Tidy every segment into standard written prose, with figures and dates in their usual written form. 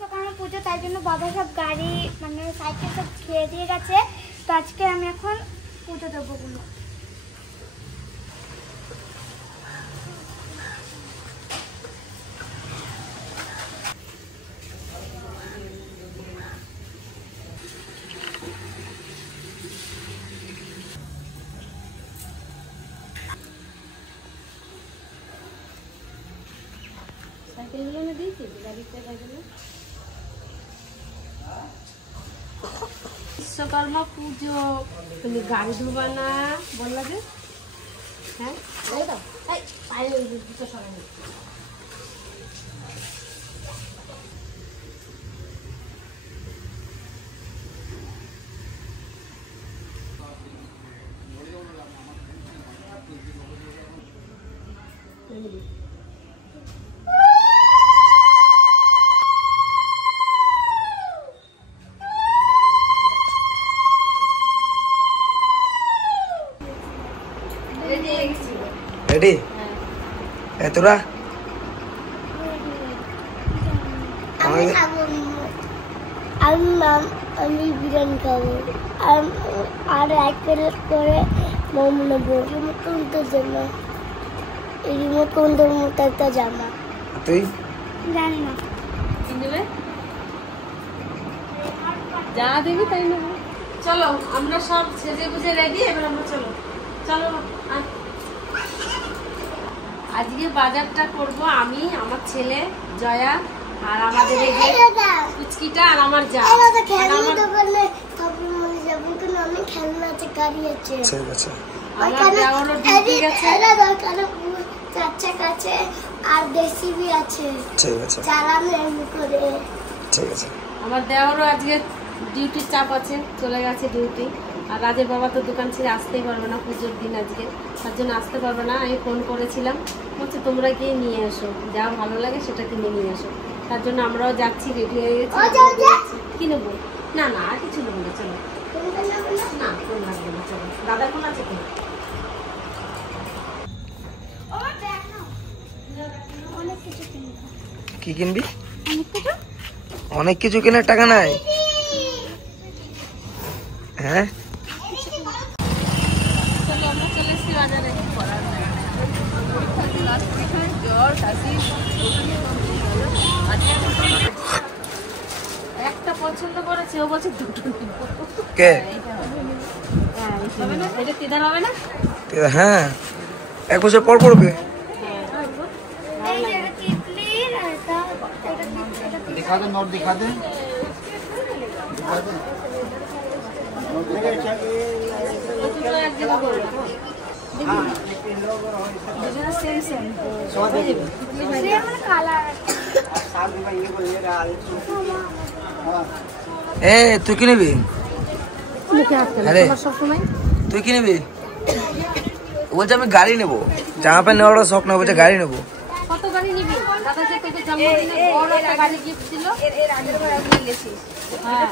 বিশ্বকর্মা পুজো, তাই জন্য বাবা সব গাড়ি মানে সাইকেল সব খেয়ে দিয়ে গেছে। তো আজকে আমি এখন পুজো দেবো গুলো। বিশ্বকর্মা পুজো তুমি গাড়ি ধোবা না বললা যে? হ্যাঁ রেডি? তোরা আমি বিরিয়ানি খাবো আর এক প্লেট করে মোমো নেবো। রিমোট কন্ট্রোলের জন্য রিমোট কন্ট্রোলের মতো একটা জামা। তুই জানি না কি নেবে? যা দেখি তাই নেবো। চলো আমরা সব সেজে বুঝে রেডি, এবার আমরা চলো চলো। আজকে বাজারটা করব আমি, আমার ছেলে জয়া আর আমাদের এই যে পুচকিটা আর আমার যা। খেলনা দোকানে তারপর মনে যাবো কেন অনেক খেলনা আছে, গাড়ি আছে। ঠিক আছে। আমার দেওরও ডিউটি গেছে। এরা দোকানে চাচা কাছে আর দেশিবি আছে। ঠিক আছে। চালানো এমনি করে। ঠিক আছে। আমার দেওরও আজকে ডিউটির চাপ আছে, চলে গেছে ডিউটি। আর রাজের বাবা তো দোকান ছেড়ে আসতেই পারবে না, পুজোর দিন আজকে, তার জন্য আসতে পারবে না। আমি ফোন করেছিলাম, বলছে তোমরা গিয়ে নিয়ে এসো, যা ভালো লাগে সেটা কিনে নিয়ে এসো। তার জন্য আমরাও যাচ্ছি, রেডি হয়ে গেছি। কি নেবো? না না আর কিছু নেবো না, চলো। না ফোন লাগবে না, চলো। দাদার ফোন আছে কি? কি কিনবি? অনেক কিছু কেনার টাকা নাই। হ্যাঁ চলো আমরা চলে এসেছি বাজারে। জ্বর কাশি একটা পছন্দ করেছে, ও বলছে দুটো নিবো। কে? এটা তিদার হবে না? হ্যাঁ 1 বছর পর পড়বে। दिखा दे नोट, दिखा दे। তুই কি নিবি? তুই কি নিবি? বলছে আমি গাড়ি নেবো, জামা প্যান্ট নেওয়ার শখ না, বলছে গাড়ি নেবো। কত গাড়ি নিবি? দাদা যে তোকে জন্মদিনে বড় একটা গাড়ি গিফট দিল, এর আগের বার আমি নিয়েছি। হ্যাঁ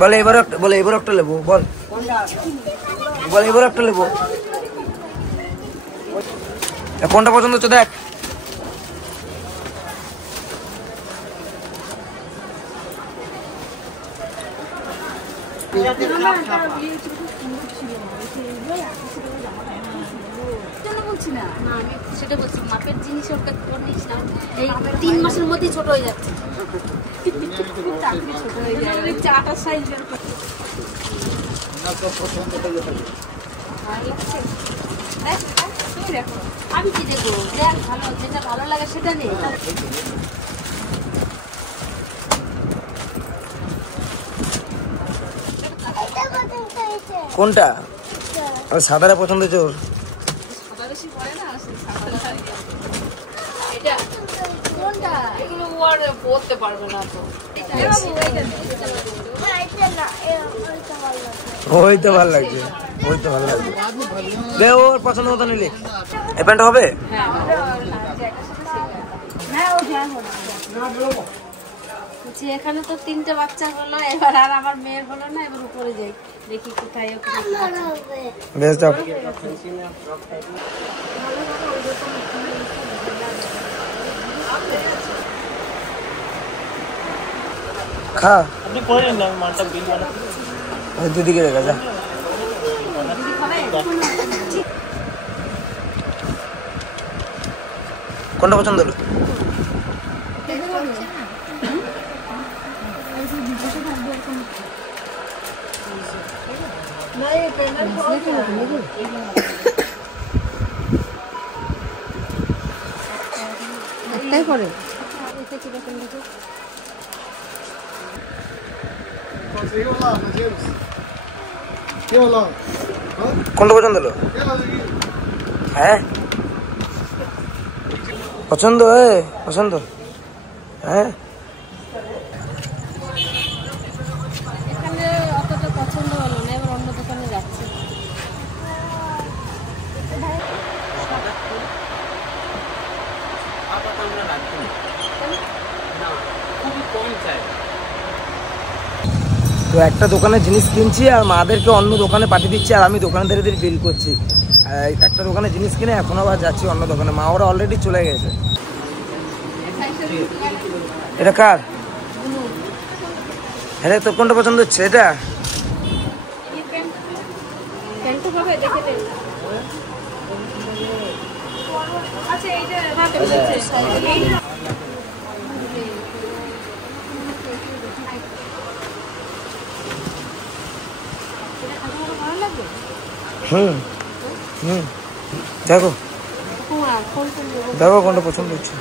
বলে এবার একটা নেবো, বল এবার একটা নেবো। কোনটা পছন্দ হচ্ছে দেখ। বলছি না, আমি সেটা বলছি, মাপের জিনিস ওটা নিস না, এই 3 মাসের মধ্যেই ছোট হয়ে যাচ্ছে। ছোট হয়ে যায়, চাটার সাইজ দেখো। আমি কি দেখবো? দেখ ভালো, যেটা ভালো লাগে সেটা নেই। কোনটা? সাদাটা পছন্দ হয়েছে ওর। বেশি পড়ে না, এটা কোনটা? এগুলো ও আর পড়তে পারবে না তো। ওই তো ভালো লাগছে, দে ওর পছন্দ মতো নিলে। এই প্যান্ট হবে? এখানে তো 3টে বাচ্চা হলো, এবার আর আমার মেয়ের হলো না, এবার উপরে যাই দেখি কোথায়। বেশ যাও। খা আপনি করে নিন না মালটা বিল বানাতে দিদিকে রেখে যা। কোনটা পছন্দ হলো? একটাই করে কোনটা পছন্দ হলো? হ্যাঁ পছন্দ, পছন্দ। হ্যাঁ এখানে অতটা পছন্দ হলো না, এবার অন্য দোকানে যাচ্ছে। তো একটা দোকানে জিনিস কিনছি আর মাদেরকে অন্য দোকানে পাঠিয়ে দিচ্ছি, আর আমি দোকানদারদের বিল করছি। একটা দোকানে জিনিস কিনে এখন আবার যাচ্ছি অন্য দোকানে, মা ওরা অলরেডি চলে গেছে। এটা কার? হ্যাঁ তোর কোনটা পছন্দ হচ্ছে? এটা হুম হুম দেখো দেখো কোনটা পছন্দ হচ্ছে।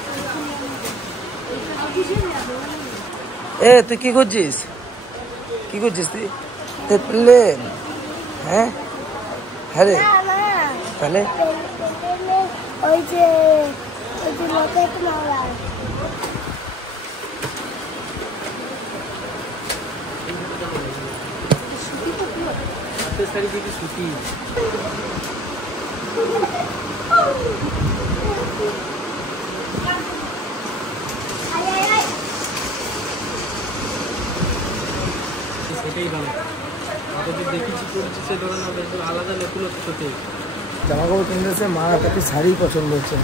তুই কি করছিস? কি করছিস তুই? প্লেন? হ্যাঁ হ্যাঁ রে তাহলে ওই যে লোকের মারা সুতি সেটাই ভালো। আমাদের দেখেছি করেছি সে ধরনের আলাদা নতুনত্ব সাথে জামা কাপড় কিনতেছে, মা কাছে শাড়ি পছন্দ হচ্ছে।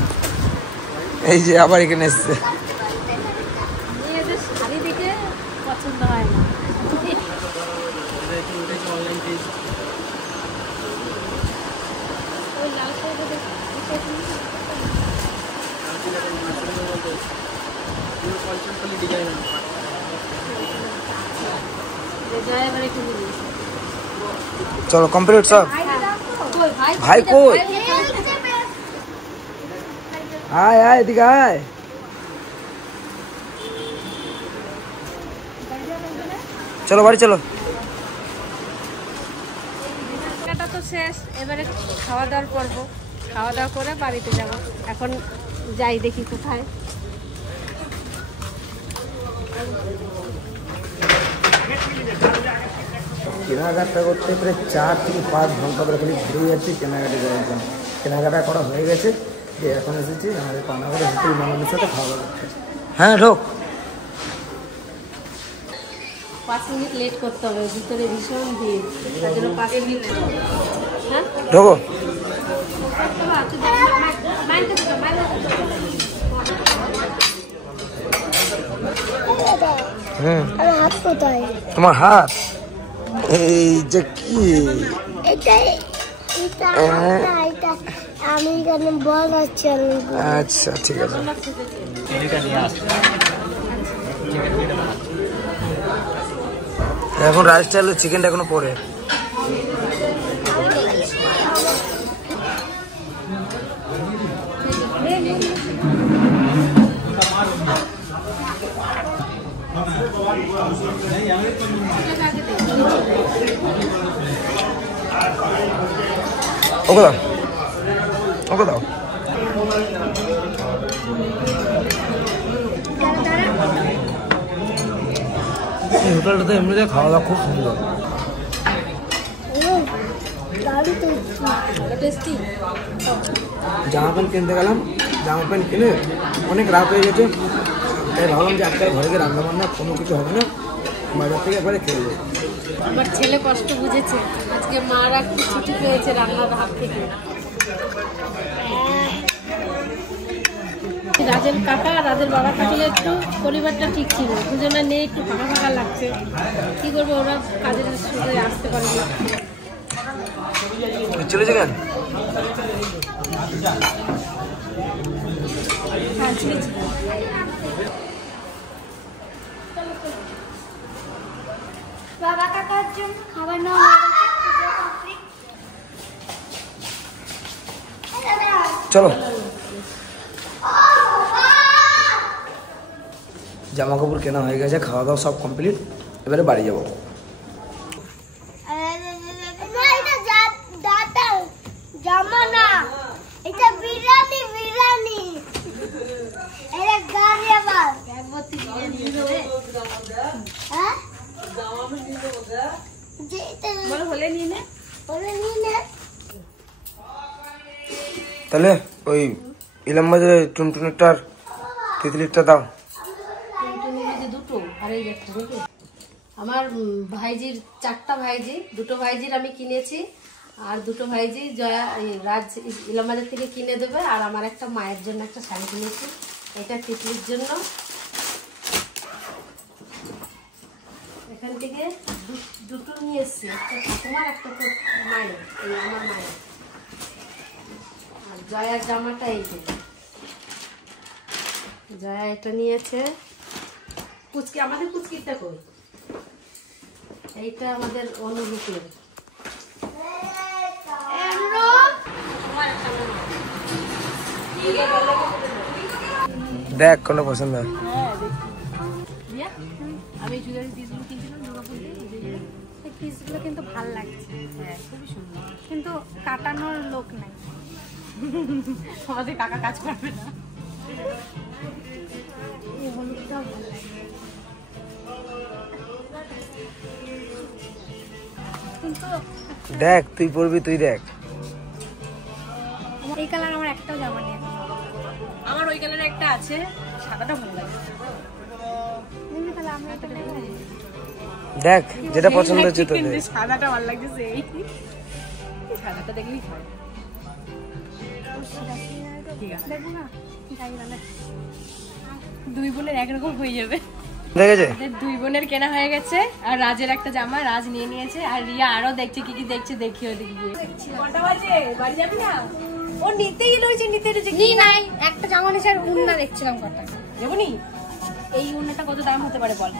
এই যে আবার এখানে এসছে। শাড়ি দেখে পছন্দ হয় না। অনলাইন পেজ ওই লাল শাড়িটা ডিজাইন চলো কমপ্লিট সব। ভাই কই? আয় আয় এদিকে আয়। চলো বাড়ি চলো। কেনাকাটা তো শেষ, এবারে খাওয়া দাওয়ার পর্ব। খাওয়া দাওয়া করে বাড়িতে যাব। এখন যাই দেখি কোথায়। কেনাকাটা করতে প্রায় 4 থেকে 5 ঘন্টা ধরে খালি ঘুরে যাচ্ছি কেনাকাটা করার জন্য। কেনাকাটা করা হয়ে গেছে, যে এখন এসেছি আমাদের পানাগড়ে হোটেল মামাদের সাথে খাওয়া দাওয়া করতে। হ্যাঁ ঢোক। 5 মিনিট লেট করতে হবে, ভিতরে ভীষণ ভিড়, তার জন্য 5 মিনিট। হ্যাঁ ঢোকো। আমার হাত কোথায়? তোমার হাত? এই যে কি এটা আমি এখানে বল আছে। আচ্ছা ঠিক আছে। এখন রাইস চাইলে চিকেনটা এখনো পরে। ওকে দাও, ওকে দাও। এই হোটেলটাতে এমনিতে খাওয়া দাওয়া খুব সুন্দর। জামা প্যান্ট কিনতে গেলাম, জামা প্যান্ট কিনে অনেক রাত হয়ে গেছে, তাই ভাবলাম যে আজকাল ঘরে গিয়ে রান্না বান্না কোনো কিছু হবে না, বাজার থেকে একবারে খেয়ে যাবো। আমার ছেলে কষ্ট বুঝেছে, আজকে মারা একটু ছুটি পেয়েছে রান্নার হাত থেকে। রাজের কাকা আর রাজের বাবা থাকলে একটু পরিবারটা ঠিক ছিল, দুজনে নেই একটু ফাঁকা ফাঁকা লাগছে। কি করবো, ওরা কাজের সুযোগে আসতে পারে না। চলে যাবেন? বাবা কাকার জন্য খাবার নেওয়া চলো জামা কাপড় কেনা হয়ে গেছে, খাওয়া দাওয়া সব কমপ্লিট, এবারে বাড়ি যাবো। জামা না, এটা বিরিয়ানি। বিরিয়ানি এটা গাড়ি আবার হলে নিয়ে নে। তাহলে ওই ইলাম বাজারে টুনটুনেরটার তিতলিরটা দাও। দুটো আর এই একটা নাকি? আমার ভাইজির 4টা ভাইজি, 2টো ভাইজির আমি কিনেছি, আর 2টো ভাইজি জয়া রাজ ইলাম বাজার থেকে কিনে দেবে। আর আমার একটা মায়ের জন্য একটা শাড়ি কিনেছি, এটা তিতলির জন্য। এখান থেকে দুটো নিয়ে এসছি, একটা ঠাকুমার একটা তো মায়ের, এই আমার মায়ের। আর জয়ার জামাটা এই যে জয়া এটা নিয়েছে। কুচকি আমাদের কুচকিটা কই, এইটা আমাদের অনুরূপের। দেখ কোনো পছন্দ হয়? আমি জুয়েলারি পিসগুলো কিনছিলাম দুর্গাপুর থেকে, এই পিসগুলো কিন্তু ভালো লাগছে। হ্যাঁ খুবই সুন্দর, কিন্তু কাটানোর লোক নাই, আমাদের কাকা কাজ করবে না। এই হলুদটাও ভালো লাগে, কিন্তু দেখ তুই পরবি, তুই দেখ। এই কালার আমার একটাও জামা নেই। আমার ওই কালারে একটা আছে, সাদাটা ভালো লাগে। তাহলে আমি একটা নেব, দেখ যেটা পছন্দ হচ্ছে তো দেখ। সাদাটা ভালো লাগছে, এই সাদাটা দেখলেই হয়। ঠিক আছে দেখো না, দুই বোনের একরকম হয়ে যাবে। দেখেছে দুই বোনের কেনা হয়ে গেছে, আর রাজের একটা জামা রাজ নিয়ে নিয়েছে, আর রিয়া আরো দেখছে কি কি দেখছে, দেখিও দেখি কটা বাজে বাড়ি যাবি না? ও নিতেই লইছে, নিতে লইছে কি নাই, একটা জামা নিছে আর উন্না দেখছিলাম কটা যাবনি। এই উন্নাটা কত দাম হতে পারে বল?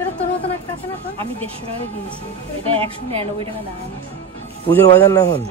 এটা তোর মতন একটা আছে না, আমি 150 টাকা দিয়ে কিনেছি, এটা 199 টাকা দাম। পুজোর বাজার না এখন?